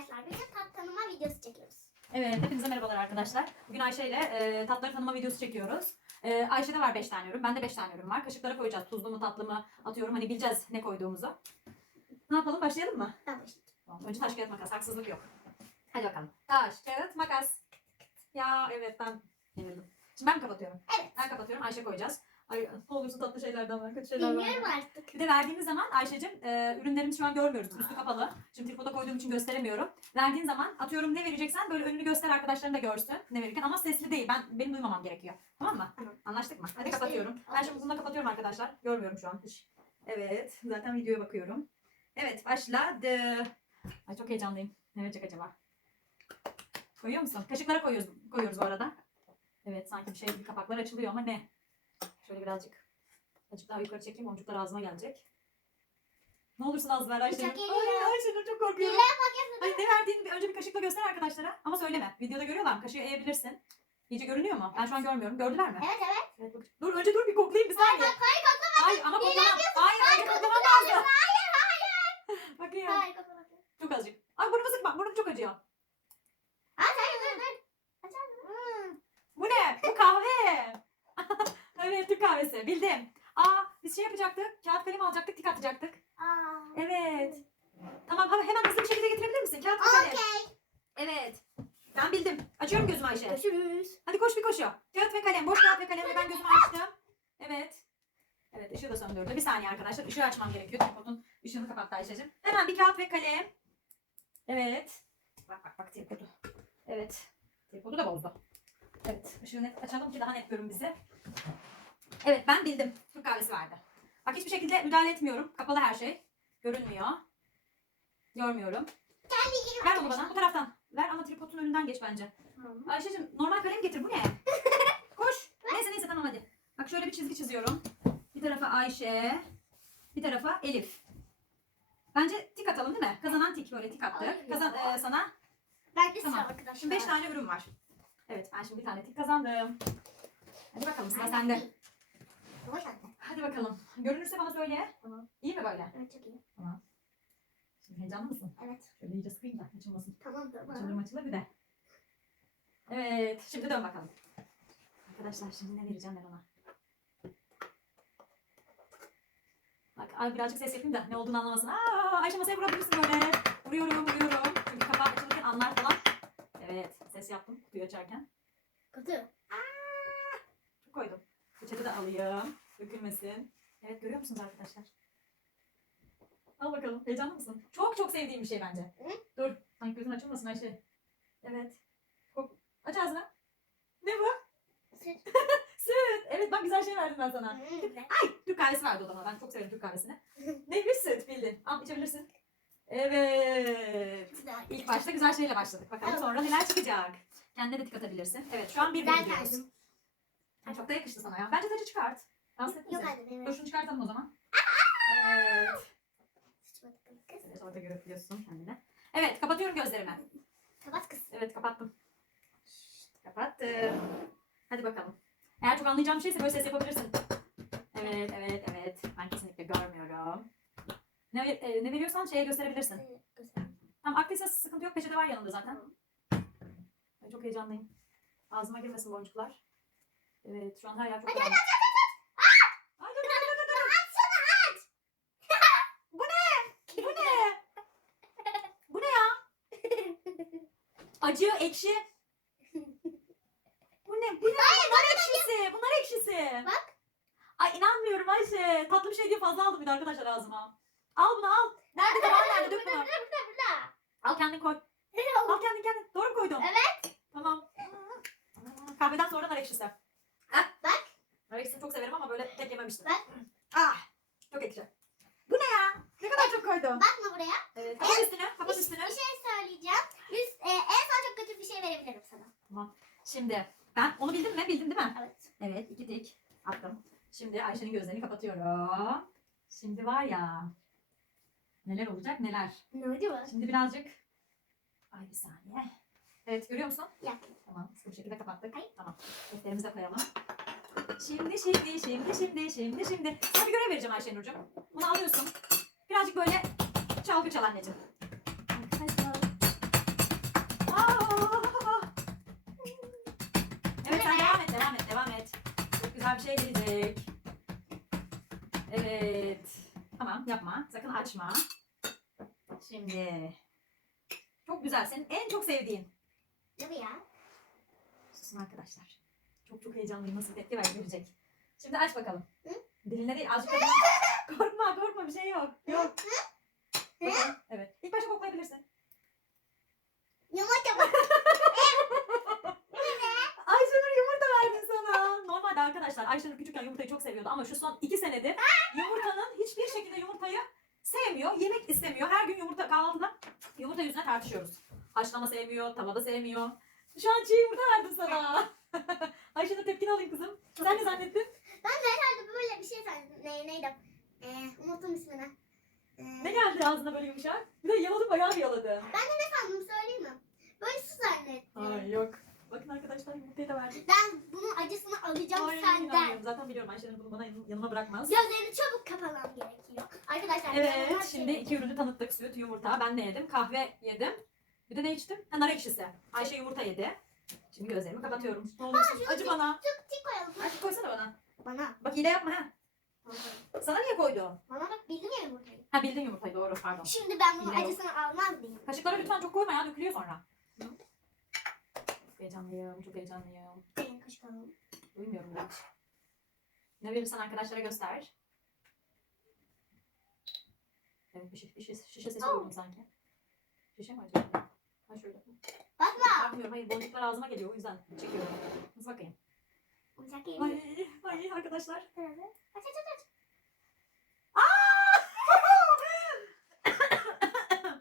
arkadaşlar. Bugün tat tanıma videosu çekiyoruz. Evet, hepinize merhabalar arkadaşlar. Bugün Ayşe ile e, tatları tanıma videosu çekiyoruz. E, Ayşe'de var 5 tane ürün, bende 5 tane ürün var. Kaşıklara koyacağız. Tuzlu mu, tatlı mı atıyorum. Hani bileceğiz ne koyduğumuzu. Ne yapalım, başlayalım mı? Başlayayım. Tamam, önce taş, kağıt, makas. Haksızlık yok. Hadi bakalım. Taş, kağıt, makas. Ya evet ben yenildim. Şimdi ben mi kapatıyorum? Evet. Ben kapatıyorum, Ayşe koyacağız. Ay ne olursun tatlı şeylerden ver, kötü şeyler ver. Bilmiyorum artık. Bir de verdiğimiz zaman Ayşe'cim e, ürünlerimizi şu an görmüyoruz. Üstü kapalı. Şimdi tripoda koyduğum için gösteremiyorum. Verdiğin zaman atıyorum ne vereceksen böyle önünü göster arkadaşların da görsün ne verirken ama sesli değil. Ben benim duymamam gerekiyor. Tamam mı? Tamam. Anlaştık mı? Hadi Anlaştık. kapatıyorum. Ben şimdi bununla kapatıyorum arkadaşlar. Görmüyorum şu an. Hiç. Evet. Zaten videoya bakıyorum. Evet başladı. Ay çok heyecanlıyım. Ne verecek acaba? Koyuyor musun? Kaşıklara koyuyoruz, koyuyoruz bu arada. Evet sanki bir şey bir kapaklar açılıyor ama ne? Şöyle birazcık Azıcık daha yukarı çekeyim boncuklar ağzıma gelecek. Ne olursun az ver Ayşenur. Ay Ayşenur çok korkuyorum. Ay ne verdiğini bir- önce bir kaşıkla göster arkadaşlara. Ama söyleme. Videoda görüyorlar mı? Kaşığı eğebilirsin. İyice görünüyor mu? Ben şu an görmüyorum. Gördüler mi? Evet evet. Evet, Dur önce dur bir koklayayım bir saniye. Hayır hayır Hayır ama koklamam. Hayır Hayır, koklamam lazım. Bakayım. Hayır kapat. Çok azıcık. Ay burnumu sıkma. Burnum çok acıyor. Hayır hayır dur dur. Açar mısın? Bu ne? Bu kahve. Kahvesi. Bildim. Aa biz şey yapacaktık. Kağıt kalem alacaktık. Tik atacaktık. Aa. Evet. Tamam hadi hemen hızlı bir şekilde getirebilir misin? Kağıt kalem. Okey. Evet. Ben bildim. Açıyorum gözümü Ayşe. Görüşürüz. Hadi koş bir koşu. Kağıt ve kalem. Boş kağıt ve kalemle ben gözümü açtım. Evet. Evet ışığı da söndürdü. Bir saniye arkadaşlar. Işığı açmam gerekiyor. Tripodun ışığını kapattı Ayşe'cim. Hemen bir kağıt ve kalem. Evet. Bak bak bak tripodu. Evet. Tripodu da bozdu. Evet. Işığı net açalım ki daha net görün bizi. Evet ben bildim. Türk kahvesi vardı. Bak hiçbir şekilde müdahale etmiyorum. Kapalı her şey. Görünmüyor. Görmüyorum. Ver onu bana. Bu taraftan. Ver ama tripodun önünden geç bence. Tamam. Ayşe'cim normal kalem getir. Bu ne? Koş. Neyse neyse tamam hadi. Bak şöyle bir çizgi çiziyorum. Bir tarafa Ayşe. Bir tarafa Elif. Bence tik atalım değil mi? Kazanan tik böyle tik attık. Ay, Kazan, e, sana. Ben de Tamam. arkadaşlar. Şimdi 5 tane ürün var. Evet ben şimdi bir tane tik kazandım. Hadi bakalım sıra sende. Yavaş anne. Hadi bakalım. Görünürse bana söyle. Tamam. İyi mi böyle? Evet çok iyi. Şimdi heyecanlı mısın? Evet. Şöyle iyice sıkayım da açılmasın. Tamam Açılır tamam. açılır bir de. Evet şimdi dön bakalım. Arkadaşlar şimdi ne vereceğim ben ona? Bak ay birazcık ses yapayım da ne olduğunu anlamasın. Aa, Ayşe masaya vurabilirsin böyle. Vuruyorum vuruyorum. Çünkü kapağı açılırken anlar falan. Evet ses yaptım kutuyu açarken. Kötü. Çok koydum. Alayım. Dökülmesin. Evet görüyor musunuz arkadaşlar? Al bakalım. Heyecanlı mısın? Çok çok sevdiğim bir şey bence. Hı? Dur. Sanki gözün açılmasın Ayşe. Evet. Kok. Aç ağzını. Ne bu? Süt. Süt. Evet bak güzel şey verdim ben sana. Ay Türk kahvesi vardı odama. Ben çok severim Türk kahvesini. Neymiş süt bildin. Al içebilirsin. Evet. İlk başta güzel şeyle başladık. Bakalım sonra neler çıkacak. Kendine de dikkat atabilirsin. Evet şu an bir bir Ben gidiyoruz. geldim. Ay, Çok da yakıştı sana ya. Bence tacı çıkart. Dans et Yok anne. Dur şunu çıkartalım o zaman. Evet. Sıçmadı kız. Evet orada görebiliyorsun kendine. Evet kapatıyorum gözlerimi. Kapat kız. Evet kapattım. Kapattım. Hadi bakalım. Eğer çok anlayacağım şeyse böyle ses yapabilirsin. Evet evet evet. Ben kesinlikle görmüyorum. Ne, e, ne veriyorsan şeye gösterebilirsin. Ee, Göster. Tamam aktıysa sıkıntı yok. Peçete var yanımda zaten. Ay, çok heyecanlıyım. Ağzıma girmesin boncuklar. Evet şu an her yer çok Hadi, karanlık. Ay dur dur dur dur dur. Bu ne? Bu ne? Bu ne ya? Acı, ekşi. Bu ne? Bu ne? Bunlar ekşisi. Bunlar ekşisi. Bak. Ay inanmıyorum Ayşe. Tatlı bir şey diye fazla aldım bir de arkadaşlar ağzıma. Al bunu al. Nerede tamam nerede? Dök bunu. Al kendin koy. Al kendin kendin. Doğru mu koydum? Evet. Tamam. Kahveden sonra nar ekşisi. Ekşisini çok severim ama böyle tek yememiştim. Bak. Ah. Çok ekşi. Bu ne ya? Ne kadar çok koydum. Bakma buraya. Evet. Kapat üstüne. Kapat Bir, üstüne. bir şey söyleyeceğim. Biz, e, en son çok kötü bir şey verebilirim sana. Şimdi ben onu bildim mi? Bildim değil mi? Evet. Evet. iki tik attım. Şimdi Ayşe'nin gözlerini kapatıyorum. Şimdi var ya. Neler olacak neler. Ne mu? Şimdi birazcık. Ay bir saniye. Evet görüyor musun? Yak. Tamam sıkı bir şekilde kapattık. Hayır. Tamam. Defterimizi de koyalım. Şimdi şimdi şimdi şimdi şimdi şimdi. Sana bir görev vereceğim Ayşe Nurcuğum. Bunu alıyorsun. Birazcık böyle çalgı çal anneciğim. Evet sen devam et devam et devam et. Çok güzel bir şey gelecek. Evet. Tamam yapma. Sakın açma. Şimdi. Çok güzel. Senin en çok sevdiğin. Tabii ya. Susun arkadaşlar. Çok çok heyecanlıyım. Nasıl tepki ver görecek. Şimdi aç bakalım. Hı? Diline değil azıcık da Korkma korkma bir şey yok. Yok. Bakalım. Evet. İlk başta koklayabilirsin. Yumurta bu. Ayşenur yumurta verdin sana. Normalde arkadaşlar Ayşenur küçükken yumurtayı çok seviyordu ama şu son iki senedir yumurtanın hiçbir şekilde yumurtayı sevmiyor. Yemek istemiyor. Her gün yumurta kahvaltıda yumurta yüzüne tartışıyoruz. Haşlama sevmiyor, tavada sevmiyor. Şu an çiğ yumurta verdim sana. Ayşenur tepkini alayım kızım. Sen ne zannettin? Herhalde böyle bir şey sandım. Ne, neydi? Ee, unuttum ismini. Ee, Ne geldi ağzına böyle yumuşak? Bir de yaladı bayağı bir yaladı. ne sandım söyleyeyim mi? Böyle su zannettim. Ay yok. Bakın arkadaşlar yumurtayı da verdim. Ben bunun acısını alacağım Ay, senden. inanmıyorum. Zaten biliyorum Ayşenur bunu bana yanı- yanıma bırakmaz. Gözlerini çabuk kapamam gerekiyor. Arkadaşlar Evet, şimdi iki ürünü tanıttık. Süt, yumurta. Ben ne yedim? Kahve yedim. Bir de ne içtim? Ha, nar ekşisi. Ayşe yumurta yedi. Şimdi gözlerimi kapatıyorum. Ne olursun acı bana. Tık tık koyalım. Acı koysana bana. Bana. Bak hile yapma ha. Sana niye koydum? Bana bak bildim ya yumurtayı. Ha bildin yumurtayı doğru pardon. Şimdi ben bunun yok. acısını almaz mıyım? Kaşıklara lütfen çok koyma ya dökülüyor sonra. Çok heyecanlıyım, çok heyecanlıyım. Senin kaşık alalım. Duymuyorum ben. Ne verirsen arkadaşlara göster. Evet bir, şiş, bir şiş, şişe sesi duydum sanki. Şişe mi acaba? Ha şöyle. Bakma. Bakmıyorum hayır boncuklar ağzıma geliyor o yüzden çekiyorum. Nasıl bakayım? Oyuncak geliyor. Ay, ay arkadaşlar. Aç aç aç aç.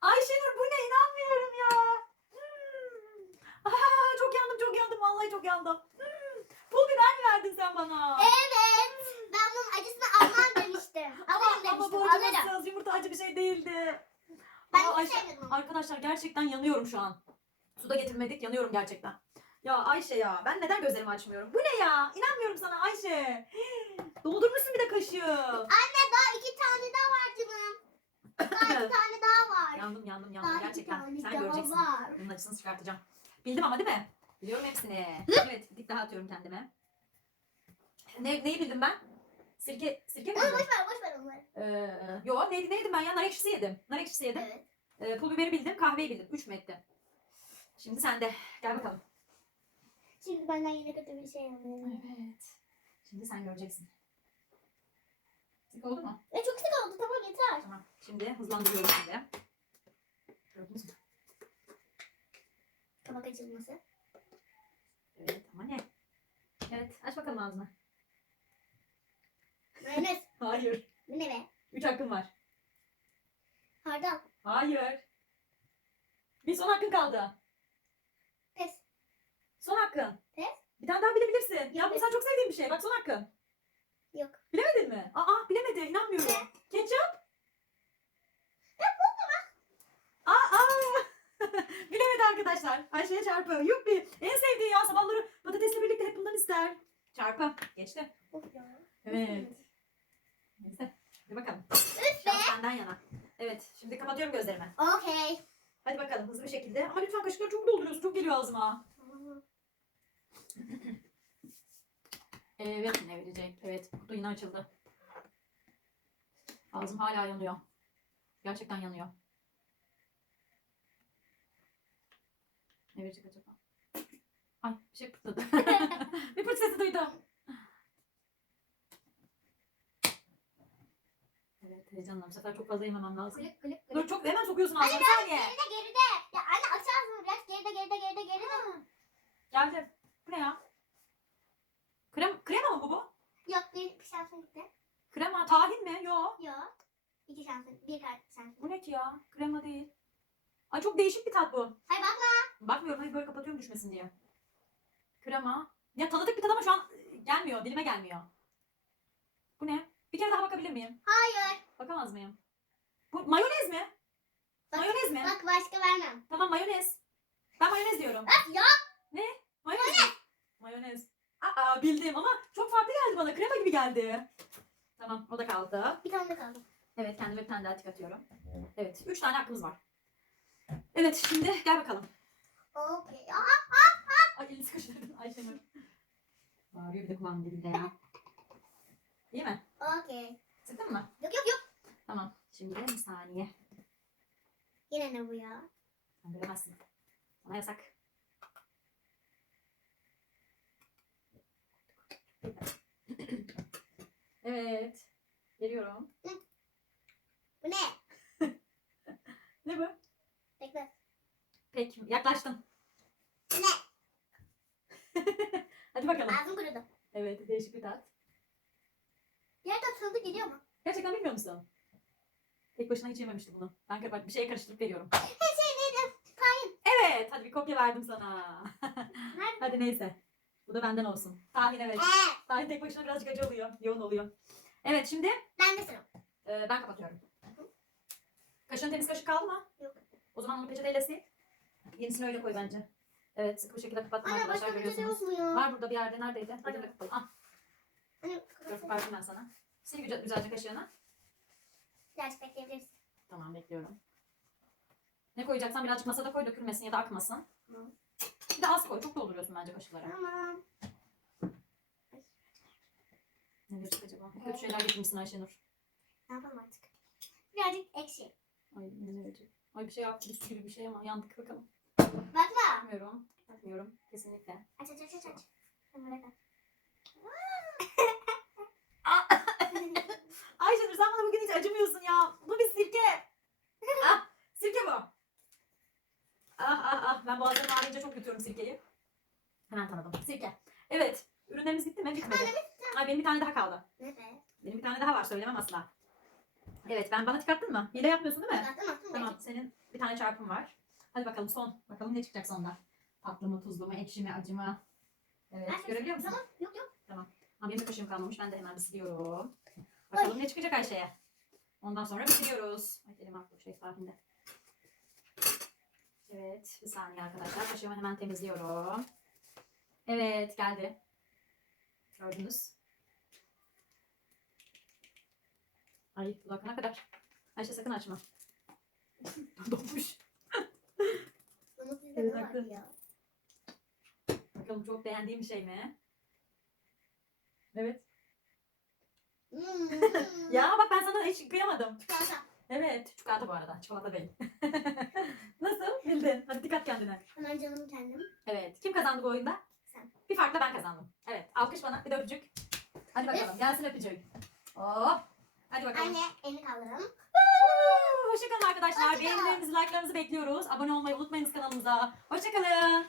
Ayşenur bu ne inanmıyorum ya. Hmm. Aa, çok yandım çok yandım vallahi çok yandım. Hmm. Pul biber mi verdin sen bana? Evet. Ben bunun acısını almam demiştim. ama, Alırım ama bu demiştim. Alırım. acımasız yumurta acı bir şey değildi. Ayşe-. Arkadaşlar gerçekten yanıyorum şu an. Suda getirmedik yanıyorum gerçekten. Ya Ayşe ya ben neden gözlerimi açmıyorum? Bu ne ya? İnanmıyorum sana Ayşe. Doldurmuşsun bir de kaşığı. Anne daha iki tane daha var canım. Daha iki tane daha var. yandım yandım yandım Daha iki gerçekten. tane Sen daha göreceksin. var. Bunun acısını çıkartacağım. Bildim ama değil mi? Biliyorum hepsini. evet bir dik daha atıyorum kendime. Ne, neyi bildim ben? Sirke, sirke mi Onu bildim? boş ver boş ver onları. Ee, yo neydi neydim ben ya? Nar ekşisi yedim. Nar ekşisi yedim. Evet. Ee, pul biberi bildim, kahveyi bildim. Üç mü etti? Şimdi sen de. Gel bakalım. Şimdi benden yine kötü bir şey alıyorum. Evet. Şimdi sen göreceksin. Sık oldu mu? E çok sık oldu tamam yeter. Tamam. Şimdi hızlandırıyorum şimdi. Gördünüz mü? Kabak açılması. Evet ama ne? Evet aç bakalım ağzını. Mayonez. Hayır. Bu ne be? Üç hakkın var. Hardal. Hayır. Bir son hakkın kaldı. Pes. Son hakkın. Pes. Bir tane daha bilebilirsin. Ya bu sen çok sevdiğin bir şey. Bak son hakkın. Yok. Bilemedin mi? Aa bilemedi. İnanmıyorum. Ketçap. Aa, aa. Bilemedi arkadaşlar. Ayşe'ye çarpı. Yuppi. En sevdiği ya sabahları patatesle birlikte hep bundan ister. Çarpı. Geçti. Of ya. Evet. Neyse. Hadi bakalım. Üf be. Şans senden yana. Evet. Şimdi kapatıyorum gözlerimi. Okey. Hadi bakalım hızlı bir şekilde. Ama lütfen kaşıkları çok dolduruyorsun. Çok geliyor ağzıma. Evet ne verecek? Evet. Kutu yine açıldı. Ağzım hala yanıyor. Gerçekten yanıyor. Ne verecek acaba? Ay bir şey pırtladı. bir pırt sesi duydum. Evet heyecanla bu sefer çok fazla yememem lazım. Gülük gülük Dur gülük. çok hemen sokuyorsun ağzına bir saniye. Geride geride. Ya anne aç ağzını biraz. Geride geride geride geride. Geldi. Bu ne ya? Krem, krema mı bu bu? Yok bir, bir şansın gitti. Krema, tahin mi? Yok. Yok. İki şansın. Bir kart şansın. Bu ne ki ya? Krema değil. Ay çok değişik bir tat bu. Hayır bakma. Bakmıyorum hayır böyle kapatıyorum düşmesin diye. Krema. Ya tanıdık bir tat ama şu an gelmiyor. Dilime gelmiyor. Bu ne? Bir kere daha bakabilir miyim? Hayır. Bakamaz mıyım? Bu mayonez mi? Bak- mayonez mi? Bak başka vermem. Tamam mayonez. Ben mayonez diyorum. Bak ya. Mayonez. mi? Mayonez. Aa bildim ama çok farklı geldi bana. Krema gibi geldi. Tamam o da kaldı. Bir tane de kaldı. Evet kendime bir tane daha tik atıyorum. Evet. Üç tane hakkımız var. Evet şimdi gel bakalım. Okey. Ay elini sıkıştırdın Ayşenur. Bağırıyor bir de kulağımın dibinde ya. İyi mi? Okey. Sıktın mı? Yok yok yok. Tamam. Şimdi bir saniye. Yine ne bu ya? Sen göremezsin. Sana yasak. evet. Geliyorum. Bu ne? Ne bu? Bekle. Peki yaklaştın. Ne? Hadi bakalım. Ağzım kurudu. Evet değişik bir tat. Diğer tat tadı geliyor mu? Gerçekten bilmiyor musun? Tek başına hiç yememiştim bunu. Ben bak bir şeye karıştırıp veriyorum. Her şey neydi? Tayin. Evet hadi bir kopya verdim sana. Nerede? hadi neyse. Bu da benden olsun. Tahin evet. Ee, Tahin tek başına birazcık acı oluyor. Yoğun oluyor. Evet şimdi ben de sıra. e, ben kapatıyorum. Kaşığın temiz kaşık kaldı mı? Yok. O zaman onu peçeteyle sil. Yenisini öyle koy bence. Evet sıkı bir şekilde kapattım Anne arkadaşlar başka peçete görüyorsunuz. yok mu ya? Var burada bir yerde neredeydi? Hadi bakalım. Ah, dur verdim ben sana. Sil güzel, güzelce kaşığını. Birazcık bekleyebiliriz. Tamam bekliyorum. Ne koyacaksan birazcık masada koy dökülmesin ya da akmasın. Tamam. Bir de az koy. Çok dolduruyorsun bence kaşıkları. Tamam. Ne verecek acaba? Kötü şeyler getirmişsin Ayşenur. Ne yapalım artık? Birazcık ekşi. Ay ne verecek? Ay bir şey yaptı bir gibi bir şey ama yandık bakalım. Bakma. Bilmiyorum. Bakmıyorum. Kesinlikle. Aç aç aç aç aç böyle kal. Ayşenur acımıyorsun ya. Bu bir sirke. ah sirke bu. Ah ah ah ben boğazlarım ağrıyınca çok yutuyorum sirkeyi. Hemen tanıdım. Sirke. Evet. Ürünlerimiz bitti mi? Bitmedi. Ay benim bir tane daha kaldı. Benim bir tane daha var söylemem asla. Evet ben bana çıkarttın mı? Hile yapmıyorsun değil mi? Tamam senin bir tane çarpım var. Hadi bakalım son. Bakalım ne çıkacak sonda. Tatlı mı, tuzlu mu, ekşi mi, acı mı? Evet görebiliyor musun? Tamam. Yok yok. Ama benim de kaşığım kalmamış. Ben de hemen bir siliyorum. Bakalım ne çıkacak Ayşe'ye. Ondan sonra bitiriyoruz. Ay elim aklı şey farkında. Evet bir saniye arkadaşlar. Kaşığımı hemen temizliyorum. Evet geldi. Gördünüz. Ay dudakına kadar. Ayşe sakın açma. Sizde Evet, haklı. Bakalım çok beğendiğim şey mi? Evet. Hmm. Ya bak ben sana hiç kıyamadım. Çikolata. Evet. Çikolata bu arada. Çikolata değil. Nasıl? Bildin. Hadi dikkat kendine. Hemen canım kendim. Evet. Kim kazandı bu oyunda? Sen. Bir farkla ben kazandım. Evet. Alkış bana. Bir de öpücük. Hadi bakalım. Gelsin öpücük. Oh. Hadi bakalım. Anne elini kaldıralım. Hoşçakalın arkadaşlar. Hoşça. Beğenilerinizi, like'larınızı bekliyoruz. Abone olmayı unutmayınız kanalımıza. Hoşçakalın.